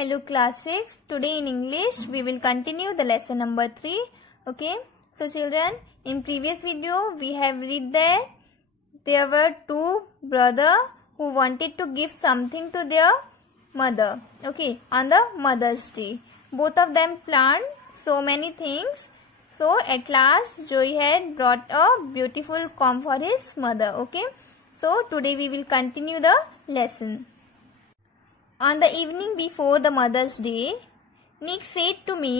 Hello class 6. Today in English we will continue the lesson number 3. Okay. So children, in previous video we have read that there were two brothers who wanted to give something to their mother. Okay. On the Mother's Day. Both of them planned so many things. So at last Joey had brought a beautiful comb for his mother. Okay. So today we will continue the lesson. On the evening before the Mother's Day, Nick said to me,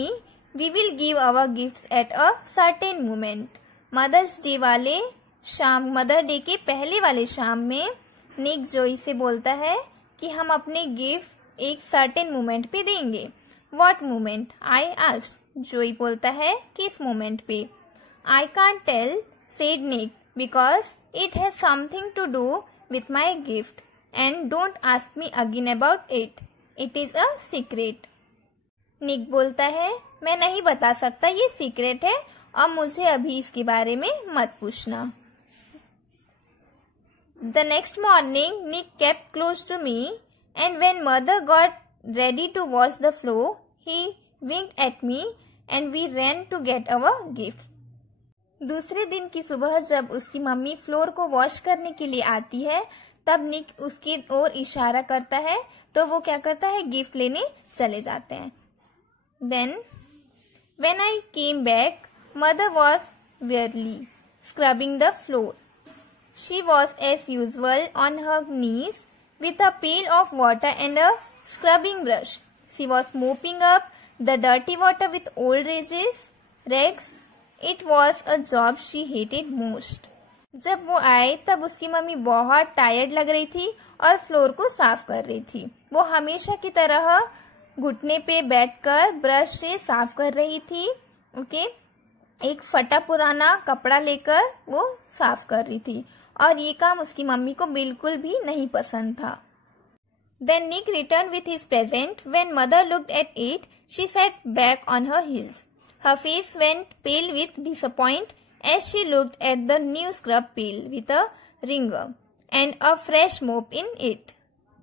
"We will give our gifts at a certain moment." Mother's Day वाले शाम, mother day के पहले वाले शाम में निक जोई से बोलता है कि हम अपने गिफ्ट एक सर्टेन मोमेंट पे देंगे. What moment? I asked. जोई बोलता है किस मोमेंट पे. I can't tell, said Nick, because it has something to do with my gift. And don't ask me again about it. It is a secret. निक बोलता है मैं नहीं बता सकता, ये सीक्रेट है और मुझे अभी इसके बारे में मत पूछना. The next morning, Nick kept close to me, and when mother got ready to wash the floor, he winked at me, and we ran to get our gift. दूसरे दिन की सुबह जब उसकी मम्मी फ्लोर को वॉश करने के लिए आती है, तब निक उसकी ओर इशारा करता है तो वो क्या करता है, गिफ्ट लेने चले जाते हैं. Then, when I came back, mother was wearily scrubbing the floor. She was as usual on her knees with a pail of water and a scrubbing brush. She was mopping up the dirty water with old rags. It was a job she hated most. जब वो आए तब उसकी mummy बहुत tired लग रही थी और फ्लोर को साफ कर रही थी. वो हमेशा की तरह घुटने पे बैठकर ब्रश से साफ कर रही थी. ओके. एक फटा पुराना कपड़ा लेकर वो साफ कर रही थी और ये काम उसकी मम्मी को बिल्कुल भी नहीं पसंद था. Then Nick returned with his present. When mother looked at it, she sat back on her heels. Her face went pale with disappointment as she looked at the new scrub pail with a wringer and a fresh mop in it.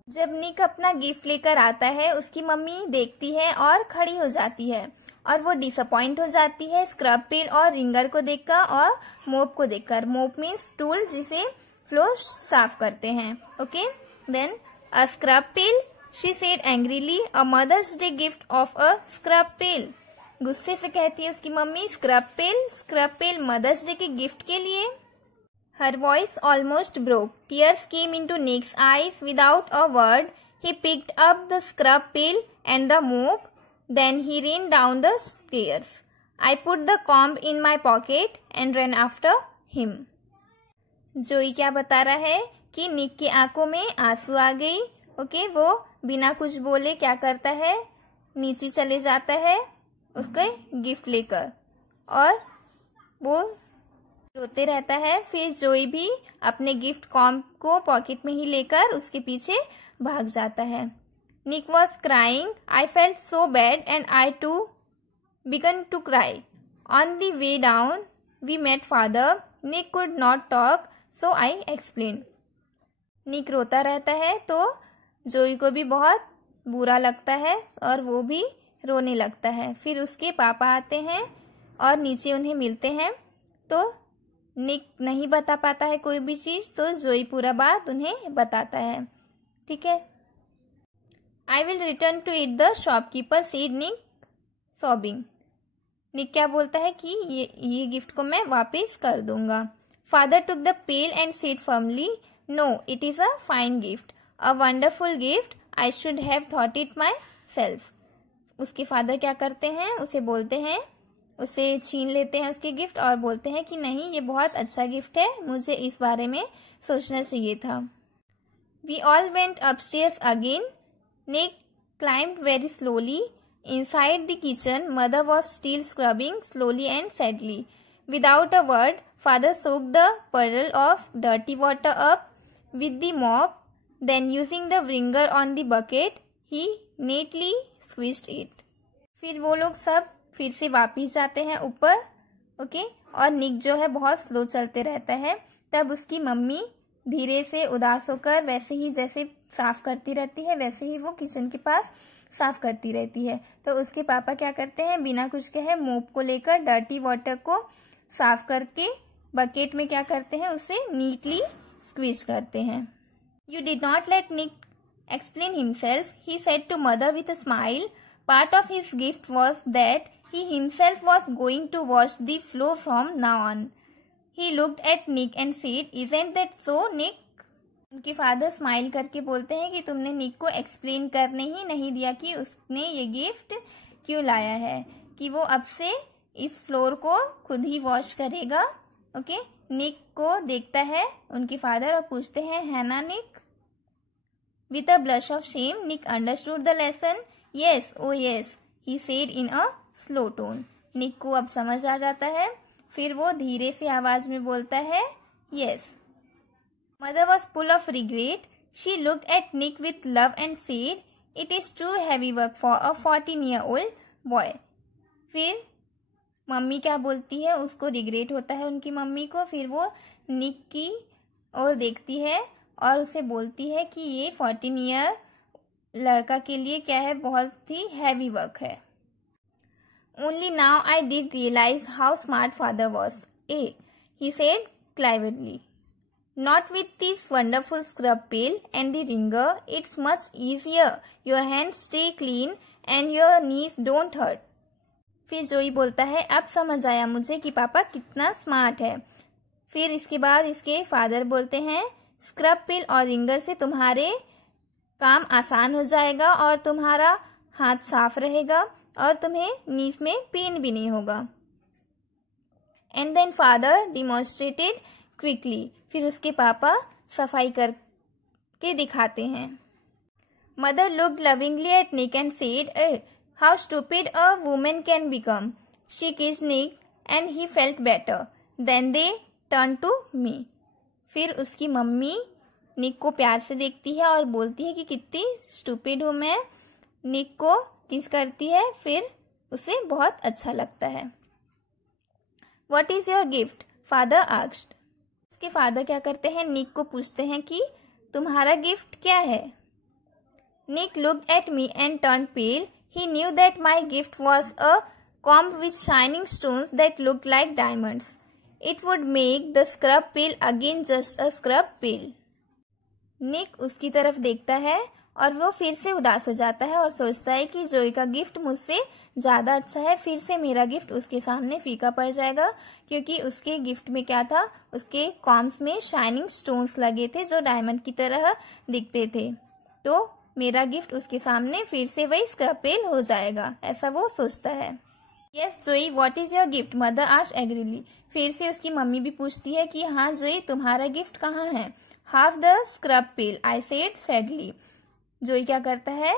जब निक अपना gift लेकर आता है, उसकी mummy देखती है और खड़ी हो जाती है और वो डिसअपॉइंट हो जाती है स्क्रब पेल और रिंगर को देखकर और मोप को देखकर. मोप मीन्स टूल जिसे फ्लोर साफ करते हैं. Okay. Then a scrub pail, she said angrily, a Mother's Day gift of a scrub pail. गुस्से से कहती है उसकी mummy scrub pail Mother's Day के गिफ्ट के लिए. Her voice almost broke. Tears came into Nick's eyes. Without a word he picked up the scrub pail and the mop. Then he ran down the stairs. I put the comb in my pocket and ran after him. जोई क्या बता रहा है कि निक की आंखों में आंसू आ गई. ओके. वो बिना कुछ बोले क्या करता है, नीचे चले जाता है उसके गिफ्ट लेकर और वो रोते रहता है. फिर जोई भी अपने गिफ्ट कॉम्ब को पॉकेट में ही लेकर उसके पीछे भाग जाता है. Nick was crying. I felt so bad and I too began to cry. On the way down we met father. Nick could not talk so I explain. Nick रोता रहता है तो जोई को भी बहुत बुरा लगता है और वो भी रोने लगता है. फिर उसके पापा आते हैं और नीचे उन्हें मिलते हैं तो निक नहीं बता पाता है कोई भी चीज़, तो जोई पूरा बात उन्हें बताता है. ठीक है. I will return to it the shopkeeper, said Nick sobbing. Nick क्या बोलता है कि ये गिफ्ट को मैं वापस कर दूंगा. Father took the pail and said firmly, no, it is a fine gift, a wonderful gift, I should have thought it myself. उसके फादर क्या करते हैं, उसे बोलते हैं, उसे छीन लेते हैं उसके गिफ्ट और बोलते हैं कि नहीं, ये बहुत अच्छा गिफ्ट है, मुझे इस बारे में सोचना चाहिए था. We all went upstairs again. Nick climbed very slowly. Inside the kitchen mother was still scrubbing slowly and sadly. Without a word father soaked the puddle of dirty water up with the mop. Then using the wringer on the bucket he neatly squeezed it. फिर वो लोग सब फिर से वापिस जाते हैं ऊपर. ओके. और निक जो है बहुत स्लो चलते रहता है. तब उसकी मम्मी धीरे से उदास होकर वैसे ही जैसे साफ करती रहती है वैसे ही वो किचन के पास साफ करती रहती है। तो उसके पापा क्या करते हैं, बिना कुछ कहे मोप को लेकर डर्टी वाटर को साफ करके बकेट में क्या करते हैं, उसे नीटली स्क्वीज करते हैं। You did not let Nick explain himself, he said to mother with a smile. Part of his gift was that he himself was going to wash the floor from now on. He looked at Nick and said, "Isn't that so, Nick?" उनके father smile करके बोलते हैं कि तुमने निक को explain करने ही नहीं दिया कि उसने ये गिफ्ट क्यों लाया है, कि वो अब से इस फ्लोर को खुद ही वॉश करेगा। ओके, निक को देखता है उनके फादर और पूछते हैं, है ना निक? With a blush of shame, Nick understood the lesson. Yes, oh yes, he said in a slow tone. Nick को अब समझ आ जाता है, फिर वो धीरे से आवाज में बोलता है, yes. Mother was full of regret. She looked at Nick with love and said, "It is too heavy work for a 14-year-old boy." फिर मम्मी क्या बोलती है, उसको रिग्रेट होता है उनकी मम्मी को। फिर वो निक की ओर देखती है और उसे बोलती है कि ये 14 ईयर लड़का के लिए क्या है, बहुत ही हैवी वर्क है। Only now I did realize how smart father was. He said cleverly. Not with this wonderful scrub pail and the wringer. It's much easier. Your hands stay clean and your knees don't hurt. फिर जोई बोलता है, अब समझ आया मुझे कि पापा कितना स्मार्ट है। फिर इसके बाद इसके फादर बोलते हैं, स्क्रब पिल और रिंगर से तुम्हारे काम आसान हो जाएगा और तुम्हारा हाथ साफ रहेगा और तुम्हें नीज में पेन भी नहीं होगा। And then father demonstrated quickly. फिर उसके पापा सफाई करके दिखाते हैं। Mother looked lovingly at Nick and said, how stupid a woman can become. She kissed Nick and he felt better. Then they turn to me. फिर उसकी मम्मी निक को प्यार से देखती है और बोलती है कि कितनी स्टूपिड हूँ मैं। निक को किस करती है, फिर उसे बहुत अच्छा लगता है। What is your gift, father asked. उसके फादर क्या करते हैं, निक को पूछते हैं कि तुम्हारा गिफ्ट क्या है। Nick looked at me and turn pale. He knew that my gift was a comb with shining stones that looked like diamonds. It would make the scrub pail again just a scrub pail. निक उसकी तरफ देखता है और वो फिर से उदास हो जाता है और सोचता है कि जोई का गिफ्ट मुझसे ज़्यादा अच्छा है। फिर से मेरा गिफ्ट उसके सामने फीका पड़ जाएगा, क्योंकि उसके गिफ्ट में क्या था, उसके कॉम्स में शाइनिंग स्टोन्स लगे थे जो डायमंड की तरह दिखते थे। तो मेरा गिफ्ट उसके सामने फिर से वही स्क्रब पेल हो जाएगा, ऐसा वो सोचता है। Yes Joey, what is your gift, mother asked angrily. फिर से उसकी मम्मी भी पूछती है कि हाँ जोई, तुम्हारा गिफ्ट कहाँ है। Half the scrub pail, I said sadly. Joey क्या करता है,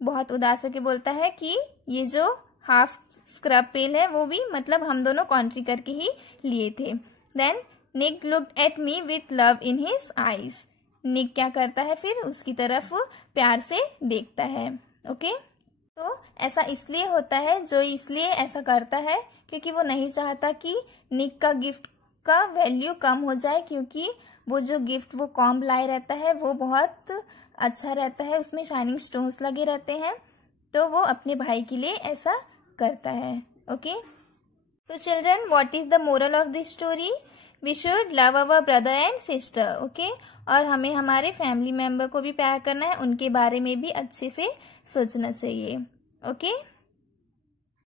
बहुत उदास होकर बोलता है कि ये जो हाफ स्क्रब पेल है वो भी मतलब हम दोनों कॉन्ट्री करके ही लिए थे। Then Nick looked at me with love in his eyes. Nick क्या करता है, फिर उसकी तरफ प्यार से देखता है। ओके तो ऐसा इसलिए होता है, जो इसलिए ऐसा करता है क्योंकि वो नहीं चाहता कि निक का गिफ्ट का वैल्यू कम हो जाए, क्योंकि वो जो गिफ्ट वो कॉम्ब लाए रहता है वो बहुत अच्छा रहता है, उसमें शाइनिंग स्टोन्स लगे रहते हैं, तो वो अपने भाई के लिए ऐसा करता है। ओके तो children, what is the moral of this story, we should love our brother and sister. Okay और हमें हमारे फैमिली मेम्बर को भी प्यार करना है, उनके बारे में भी अच्छे से सोचना चाहिए। ओके